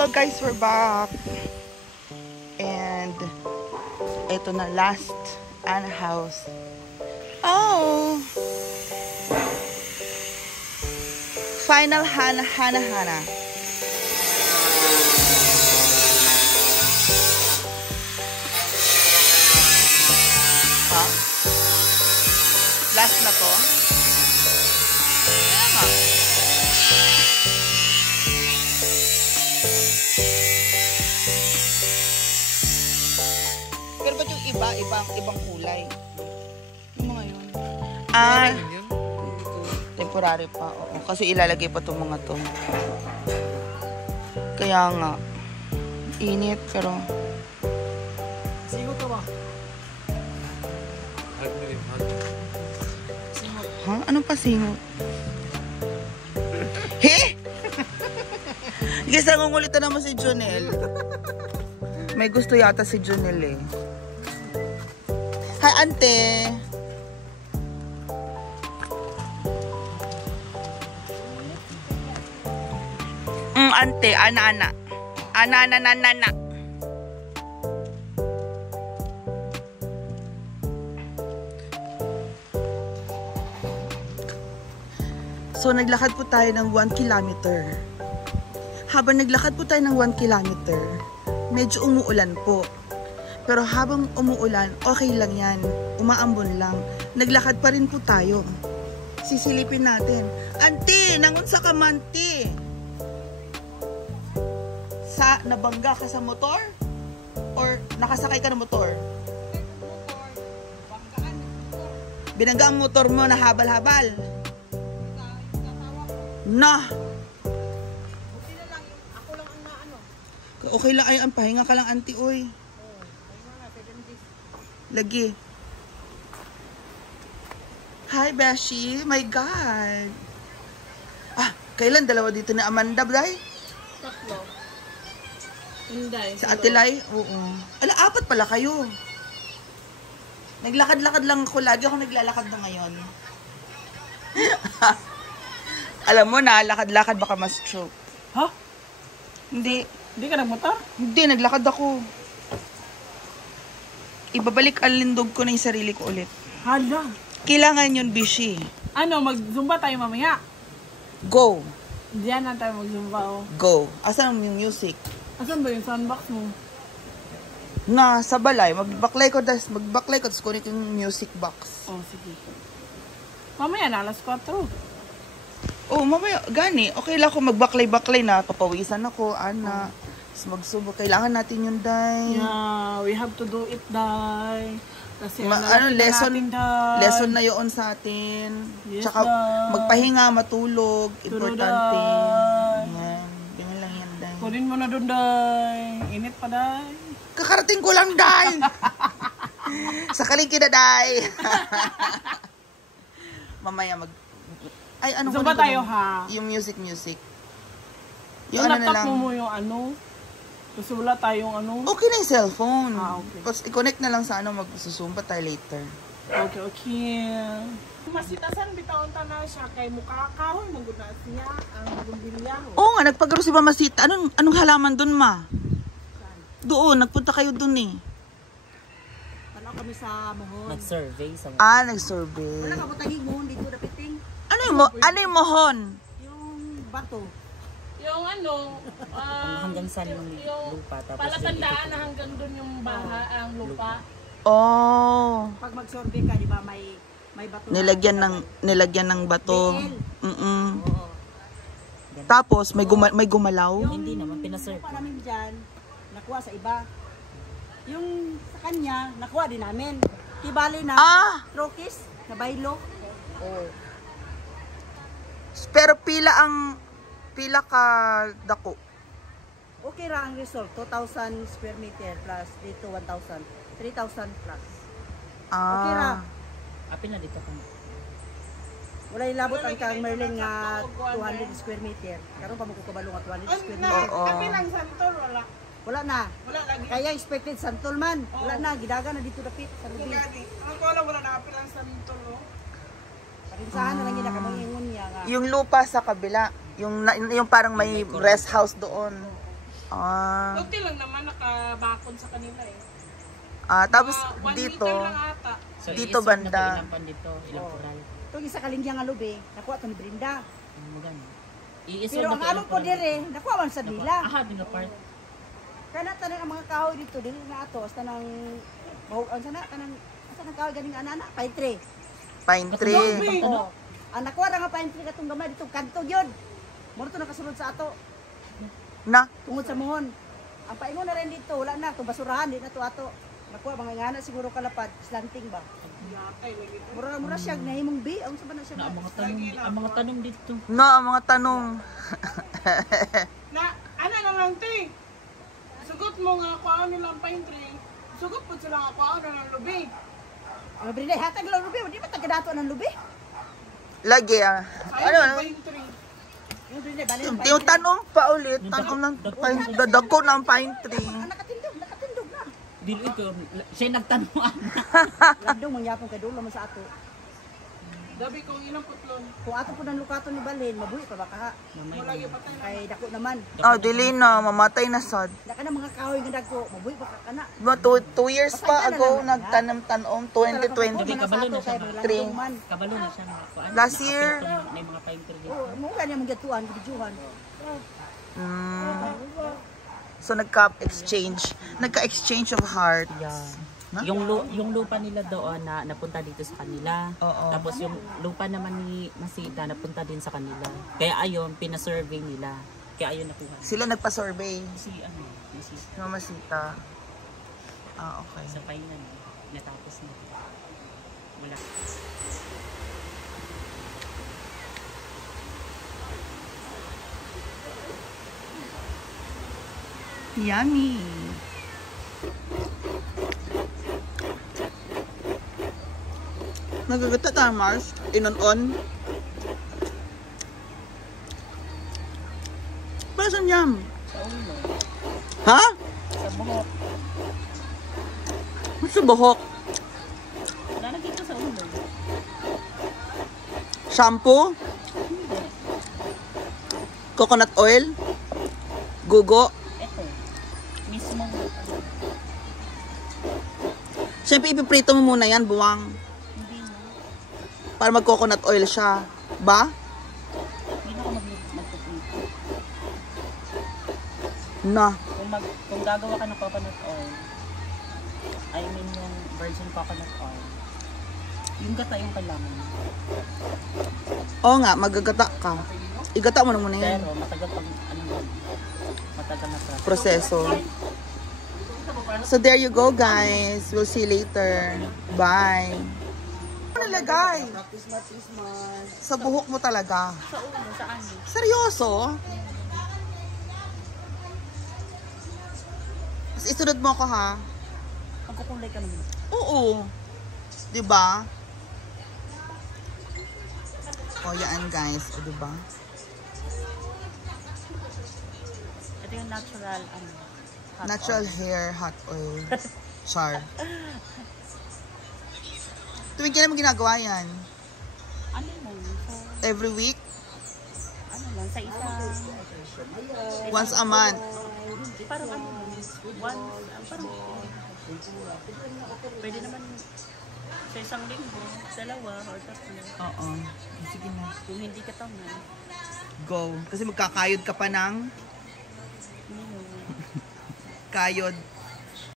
Hello guys, we're back. And ito na, last Anna house. Oh! Final Hana. Ha? Last na to? Kaya nga. Pero ba't yung ibang kulay? Yung mga yun. Ah, temporary pa. Oo. Kasi ilalagay pa itong mga to. Kaya nga. Init, pero... Singo to ba? Ha? Anong pasingot? He? Guys, nangungulitan naman si Jonel. May gusto yata si Jonel eh. Hi, ante. Ante, ana. Ana. So, naglakad po tayo ng 1 kilometer. Habang naglakad po tayo ng 1 kilometer, medyo umuulan po. Pero habang umuulan, okay lang yan. Umaambon lang. Naglakad pa rin po tayo. Sisilipin natin. Ante, nangunsa ka manti? Nabangga ka sa motor? Or nakasakay ka ng motor? Binangga ang motor mo na habal-habal? Na! Okay na lang, ako lang ang naano. Okay lang, ay, ang pahinga ka lang, auntie, oy. Pahinga na, 7 days. Lagi. Hi, Beshi. My God. Ah, kailan? Dalawa dito ni Amanda, Blay? Tatlo. Hindi. Sa Atilay? Oo. Ala, 4 pala kayo. Naglakad-lakad lang ako. Lagi ako naglalakad na ngayon. Alam mo na, lakad-lakad baka ma-stroke. Ha? Hindi. Hindi ka nagmotor? Hindi, naglakad ako. Ibabalik ang lindog ko na yung sarili ko ulit. Hala. Kailangan yun, Bishi. Ano, mag-zumba tayo mamaya? Go. Diyan na tayo mag-zumba, oh. Go. Asan yung music? Asan ba yung soundbox mo? Na, sa balay. Magbaklay ko, tapos kunin ko yung music box. Oh, sige. Mamaya na, alas 4. Oh, mamaya, gani. Okay lang ako magbaklay-baklay na. Papawisan ako, Ana. Tapos magsubo. Kailangan natin yun, Day. Yeah, we have to do it, Day. Kasi lesson na yun sa atin. Yes, Tsaka Day. magpahinga, matulog. Importante. Day. Yan. Ganyan lang yan, Day. Kunin mo na doon, Day. Init pa, Day. Kakarating ko lang, Day. Sa kalingki na, Day. Mamaya ay, ano Zumba tayo, ha? Yung music. Yung ano laptop na lang. mo yung ano. Kasi wala tayong ano. Okay na yung cellphone. Okay. Tapos i-connect na lang sa ano, magsusumpa tayo later. Okay. Masitasan bitaon ta na siya kay mukha kahoy maguna siya ang bumbilya. Oo nga, nagpagaro si Mamasita. Anong halaman dun, ma? Doon, nagpunta kayo dun eh. Ano kami sa Mohon? Nag-survey sa Nag-survey. Wala ka mo taging Mohon dito dapiting. Ano yung mohon? Yung bato. Yung ano, hanggang saan yung lupa. Tapos palatandaan na hanggang doon yung baha, ang lupa. Oh. Pag mag-survey ka, di ba may bato. Nilagyan ng bato. Oo. Tapos may gumalaw. Hindi naman pinasurvey. Yung namin dyan, nakuha sa iba. Yung sa kanya, nakuha din namin. Kibali na trokis, na baylo. Oh. Pero pila ka dako? Okay ra ang result, 2,000 square meter plus dito 1,000, 3,000 plus. Okay ra. Apil na dito ka. Wala ilabot ang kang Merlin nga 200 square meter. Karon pa magkukabalo nga 200 square meter. Tapi lang santol, wala. Wala na. Wala lagi. Kaya expected santol man. Wala na, gidaga na dito dapit sa lubi. Ang ko wala na apil lang santol, oh. Parinsahan na lang gina kamang ingon niya nga. Yung lupa sa kabila, yung parang may rest house doon. Ah, Kunti lang naman nakabakod sa kanila eh. tapos Mga 1 dito, meter lang ata. So, Dito iisip banda. na po ilang pan dito, ilang Oh. kural. Itong isa kalingyang nga lubi, nakuha to ni Brenda. Maganda. Iisip Pero na ang po amon ilang po kural dire, dito. nakuha man sa nila. Aha, din na part. Kana tanan ang mga kahoy dito, dili na ato, hasta nang ang sana kanang asa nang kahoy ganing anana, pine tree. pine tree. Oh. Ang nakuha ra nga pine tree katong gamay dito kanto gyud. Mo to nakasulod sa ato Na, tungod sa muhon. Ang paingon na rin dito, wala na to basurahan di na to ato. Nakuha mga ngana siguro kalapad, slanting ba. Yatay lagi ito. Mura siya nahimong bi, ang sa ba na siya. Na ang mga tanong dito. no, ang mga tanong. Na, ano na lang te? Sugot mo nga kuhaan nilang pine tree. Sugot po sila nga kuhaan ng lubi. Ang brilay hatag lang lubi, di ba tagadato ng lubi? Lagi, Sayang ano, yung pine tree. Yung brilay bali ng yung tanong pa ulit, tanong ng pine, dadako ng pine tree. nakatindog na. Dili ko, siya nagtanong. Landong mangyapon kay dulo man sa ato. Dabi kong ilang putlon. Kung ato po ng lukato ni Balin, mabuhi pa ba ka? Malagi patay na. Kay dako naman. Dili na, mamatay na sad. Daka na mga kahoy nga dagko, mabuhi pa ka kana. Diba, 2 years pa ago, nagtanam-tanom, 2020. Kabalo na siya. Three. Kabalo na siya. Kuan. Last year. Na yung mga pine tree dito. Oo, mo kanya mga gatuan, bidyuhan. So, nagka-exchange of heart. Yeah. Na? Yung lupa nila doon na napunta dito sa kanila. Oo. Tapos yung lupa naman ni Masita napunta din sa kanila. Kaya ayun, pina-survey nila. Kaya ayun nakuha. Sila nagpa-survey. Si ano, si Mama Sita. Okay. sa final natapos na. Wala. Yummy! Nagagata tayo, Mars. Inon-on. Para saan yam? Sa ulo. Ha? Sa buhok. Mas sa buhok. Lalagay ko sa ulo. Shampoo? Coconut oil? Gugo? Ito. Mismong Siyempre, ipiprito mo muna yan, buwang. hindi na. Para mag-coconut oil siya. Ba? Hindi na ako magpupunta. Na. Kung gagawa ka ng coconut oil, I mean yung virgin coconut oil, yung gata yung kailangan. Oo nga, magagata ka. Igata mo na muna yan. Pero matagal pag ano yun, matagal na process. Proseso. So there you go, guys. We'll see you later. Bye. Ano nalagay? Sa buhok mo talaga. Sa ulo, sa ano? Seryoso? Tapos isunod mo ako, ha? Magkukulay ka naman. Oo. Diba? O, yan, guys. O, diba? Ito yung natural, ano, hot Natural oil. hair hot oil. Char. Tuwing kailan mo ginagawa yan? Ano lang, so, Every week? ano lang, sa isang, Once a month? parang ano, parang, pwede naman sa isang linggo, dalawa, or tatlo. Oo. Sige na. Kung hindi ka taman, Go. Kasi magkakayod ka pa ng hindi mo. kayod.